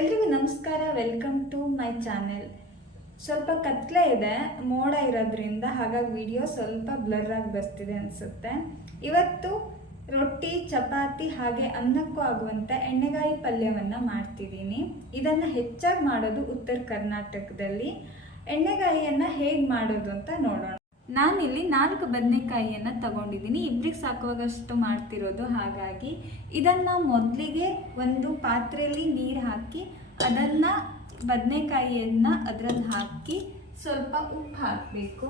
ಎಲ್ರಿಗೂ ನಮಸ್ಕಾರ welcome to my channel ಸ್ವಲ್ಪ ಕತ್ಲೆ ಇದೆ, ಮೋಡ ಇರೋದ್ರಿಂದ ಹಾಗಾಗಿ ವಿಡಿಯೋ ಸ್ವಲ್ಪ ಬ್ಲರ್ ಆಗಿ ಬರ್ತಿದೆ ಅನಿಸುತ್ತೆ. ಇವತ್ತು ರೊಟ್ಟಿ, ಚಪಾತಿ ಹಾಗೆ ಅನ್ನಕ್ಕೂ ಆಗುವಂಥ ಎಣ್ಣೆಗಾಯಿ ಪಲ್ಯವನ್ನು ಮಾಡ್ತಿದ್ದೀನಿ. ಇದನ್ನು ಹೆಚ್ಚಾಗಿ ಮಾಡೋದು ಉತ್ತರ ಕರ್ನಾಟಕದಲ್ಲಿ. ಎಣ್ಣೆಗಾಯಿಯನ್ನು ಹೇಗೆ ಮಾಡೋದು ಅಂತ ನೋಡೋಣ. ನಾನಿಲ್ಲಿ ನಾಲ್ಕು ಬದನೆಕಾಯಿಯನ್ನು ತಗೊಂಡಿದ್ದೀನಿ. ಇಬ್ಬರಿಗೆ ಸಾಕುವಾಗಷ್ಟು ಮಾಡ್ತಿರೋದು ಹಾಗಾಗಿ ಇದನ್ನು ಮೊದಲಿಗೆ ಒಂದು ಪಾತ್ರೆಯಲ್ಲಿ ನೀರು ಹಾಕಿ ಅದನ್ನು ಬದನೆಕಾಯಿಯನ್ನು ಅದರಲ್ಲಿ ಹಾಕಿ ಸ್ವಲ್ಪ ಉಪ್ಪು ಹಾಕಬೇಕು.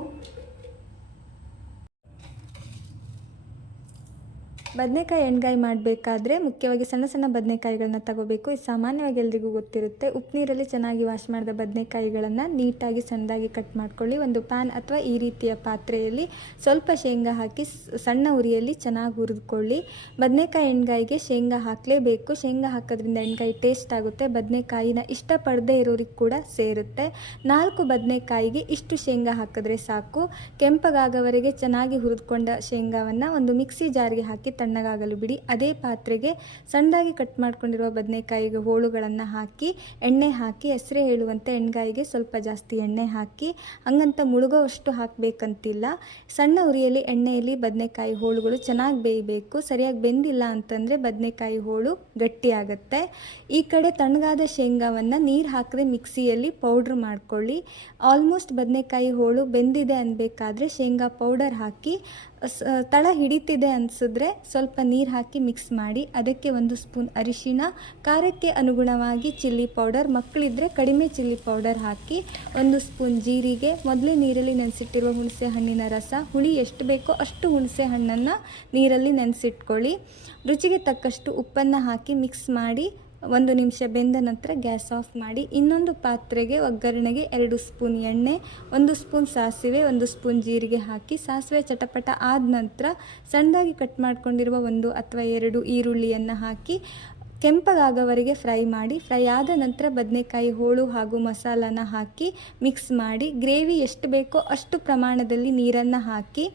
ಬದನೆಕಾಯಿ ಎಣ್ಗಾಯಿ ಮಾಡಬೇಕಾದ್ರೆ ಮುಖ್ಯವಾಗಿ ಸಣ್ಣ ಸಣ್ಣ ಬದನೆಕಾಯಿಗಳನ್ನ ತಗೋಬೇಕು. ಇದು ಸಾಮಾನ್ಯವಾಗಿ ಎಲ್ರಿಗೂ ಗೊತ್ತಿರುತ್ತೆ. ಉಪ್ಪು ನೀರಲ್ಲಿ ಚೆನ್ನಾಗಿ ವಾಶ್ ಮಾಡಿದ ಬದನೆಕಾಯಿಗಳನ್ನು ನೀಟಾಗಿ ಸಣ್ಣದಾಗಿ ಕಟ್ ಮಾಡ್ಕೊಳ್ಳಿ. ಒಂದು ಪ್ಯಾನ್ ಅಥವಾ ಈ ರೀತಿಯ ಪಾತ್ರೆಯಲ್ಲಿ ಸ್ವಲ್ಪ ಶೇಂಗಾ ಹಾಕಿ ಸಣ್ಣ ಉರಿಯಲ್ಲಿ ಚೆನ್ನಾಗಿ ಹುರಿದುಕೊಳ್ಳಿ. ಬದನೆಕಾಯಿ ಎಣ್ಗಾಯಿಗೆ ಶೇಂಗಾ ಹಾಕಲೇಬೇಕು. ಶೇಂಗಾ ಹಾಕೋದ್ರಿಂದ ಎಣ್ಗಾಯಿ ಟೇಸ್ಟ್ ಆಗುತ್ತೆ. ಬದನೆಕಾಯಿನ ಇಷ್ಟಪಡದೇ ಇರೋರಿಗೆ ಕೂಡ ಸೇರುತ್ತೆ. ನಾಲ್ಕು ಬದನೆಕಾಯಿಗೆ ಇಷ್ಟು ಶೇಂಗಾ ಹಾಕಿದ್ರೆ ಸಾಕು. ಕೆಂಪಗಾಗವರೆಗೆ ಚೆನ್ನಾಗಿ ಹುರಿದುಕೊಂಡ ಶೇಂಗಾವನ್ನು ಒಂದು ಮಿಕ್ಸಿ ಜಾರ್ಗೆ ಹಾಕಿ ತಣ್ಣಗಾಗಲು ಬಿಡಿ. ಅದೇ ಪಾತ್ರೆಗೆ ಸಣ್ಣದಾಗಿ ಕಟ್ ಮಾಡ್ಕೊಂಡಿರುವ ಬದನೆಕಾಯಿಗೆ ಹೋಳುಗಳನ್ನು ಹಾಕಿ, ಎಣ್ಣೆ ಹಾಕಿ, ಹೆಸರೆ ಹೇಳುವಂತೆ ಎಣ್ಗಾಯಿಗೆ ಸ್ವಲ್ಪ ಜಾಸ್ತಿ ಎಣ್ಣೆ ಹಾಕಿ, ಹಂಗಂತ ಮುಳುಗೋವಷ್ಟು ಹಾಕಬೇಕಂತಿಲ್ಲ. ಸಣ್ಣ ಉರಿಯಲ್ಲಿ, ಎಣ್ಣೆಯಲ್ಲಿ ಬದನೆಕಾಯಿ ಹೋಳುಗಳು ಚೆನ್ನಾಗಿ ಬೇಯಬೇಕು. ಸರಿಯಾಗಿ ಬೆಂದಿಲ್ಲ ಅಂತಂದರೆ ಬದನೆಕಾಯಿ ಹೋಳು ಗಟ್ಟಿಯಾಗುತ್ತೆ. ಈ ಕಡೆ ತಣ್ಣಗಾದ ಶೇಂಗಾವನ್ನು ನೀರು ಹಾಕದೆ ಮಿಕ್ಸಿಯಲ್ಲಿ ಪೌಡ್ರ್ ಮಾಡ್ಕೊಳ್ಳಿ. ಆಲ್ಮೋಸ್ಟ್ ಬದನೆಕಾಯಿ ಹೋಳು ಬೆಂದಿದೆ ಅನ್ಬೇಕಾದ್ರೆ ಶೇಂಗಾ ಪೌಡರ್ ಹಾಕಿ ತಳ ಹಿಡಿತಿದೆ ಅನಿಸಿದ್ರೆ ಸ್ವಲ್ಪ ನೀರು ಹಾಕಿ ಮಿಕ್ಸ್ ಮಾಡಿ, ಅದಕ್ಕೆ ಒಂದು ಸ್ಪೂನ್ ಅರಿಶಿನ ಖಾರಕ್ಕೆ ಅನುಗುಣವಾಗಿ ಚಿಲ್ಲಿ ಪೌಡರ್ ಮಕ್ಕಳಿದ್ರೆ ಕಡಿಮೆ ಚಿಲ್ಲಿ ಪೌಡರ್ ಹಾಕಿ ಒಂದು ಸ್ಪೂನ್ ಜೀರಿಗೆ, ಮೊದಲೇ ನೀರಲ್ಲಿ ನೆನೆಸಿಟ್ಟಿರುವ ಹುಣಸೆ ಹಣ್ಣಿನ ರಸ, ಹುಳಿ ಎಷ್ಟು ಬೇಕೋ ಅಷ್ಟು ಹುಣಸೆ ಹಣ್ಣನ್ನು ನೀರಲ್ಲಿ ನೆನೆಸಿಟ್ಕೊಳ್ಳಿ. ರುಚಿಗೆ ತಕ್ಕಷ್ಟು ಉಪ್ಪನ್ನು ಹಾಕಿ ಮಿಕ್ಸ್ ಮಾಡಿ ಒಂದು ನಿಮಿಷ ಬೆಂದ ನಂತರ ಗ್ಯಾಸ್ ಆಫ್ ಮಾಡಿ ಇನ್ನೊಂದು ಪಾತ್ರೆಗೆ ಒಗ್ಗರಣೆಗೆ ಎರಡು ಸ್ಪೂನ್ ಎಣ್ಣೆ, ಒಂದು ಸ್ಪೂನ್ ಸಾಸಿವೆ, ಒಂದು ಸ್ಪೂನ್ ಜೀರಿಗೆ ಹಾಕಿ ಸಾಸಿವೆ ಚಟಪಟ ಆದ ನಂತರ ಸಣ್ಣದಾಗಿ ಕಟ್ ಮಾಡಿಕೊಂಡಿರುವ ಒಂದು ಅಥವಾ ಎರಡು ಈರುಳ್ಳಿಯನ್ನು ಹಾಕಿ ಕೆಂಪಗಾಗವರೆಗೆ ಫ್ರೈ ಮಾಡಿ, ಫ್ರೈ ಆದ ನಂತರ ಬದನೆಕಾಯಿ ಹೋಳು ಹಾಗೂ ಮಸಾಲಾನ ಹಾಕಿ ಮಿಕ್ಸ್ ಮಾಡಿ, ಗ್ರೇವಿ ಎಷ್ಟು ಬೇಕೋ ಅಷ್ಟು ಪ್ರಮಾಣದಲ್ಲಿ ನೀರನ್ನು ಹಾಕಿ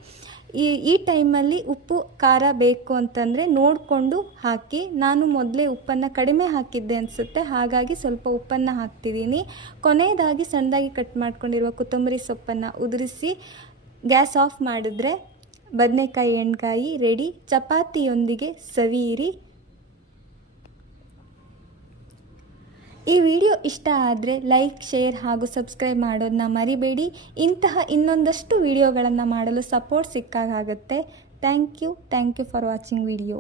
ಈ ಈ ಟೈಮಲ್ಲಿ ಉಪ್ಪು, ಖಾರ ಬೇಕು ಅಂತಂದರೆ ನೋಡಿಕೊಂಡು ಹಾಕಿ, ನಾನು ಮೊದಲೇ ಉಪ್ಪನ್ನು ಕಡಿಮೆ ಹಾಕಿದ್ದೆ ಅನಿಸುತ್ತೆ, ಹಾಗಾಗಿ ಸ್ವಲ್ಪ ಉಪ್ಪನ್ನು ಹಾಕ್ತಿದ್ದೀನಿ. ಕೊನೆಯದಾಗಿ ಸಣ್ಣದಾಗಿ ಕಟ್ ಮಾಡ್ಕೊಂಡಿರುವ ಕೊತ್ತಂಬರಿ ಸೊಪ್ಪನ್ನು ಉದುರಿಸಿ, ಗ್ಯಾಸ್ ಆಫ್ ಮಾಡಿದ್ರೆ ಬದನೆಕಾಯಿ ಎಣ್ಗಾಯಿ ರೆಡಿ ಚಪಾತಿಯೊಂದಿಗೆ ಸವಿಯಿರಿ. ಈ ವಿಡಿಯೋ ಇಷ್ಟ ಆದರೆ ಲೈಕ್, ಶೇರ್ ಹಾಗೂ ಸಬ್ಸ್ಕ್ರೈಬ್ ಮಾಡೋದನ್ನ ಮರಿಬೇಡಿ. ಇಂತಹ ಇನ್ನೊಂದಷ್ಟು ವಿಡಿಯೋಗಳನ್ನು ಮಾಡಲು support ಸಿಕ್ಕಾಗುತ್ತೆ thank you thank you for watching video.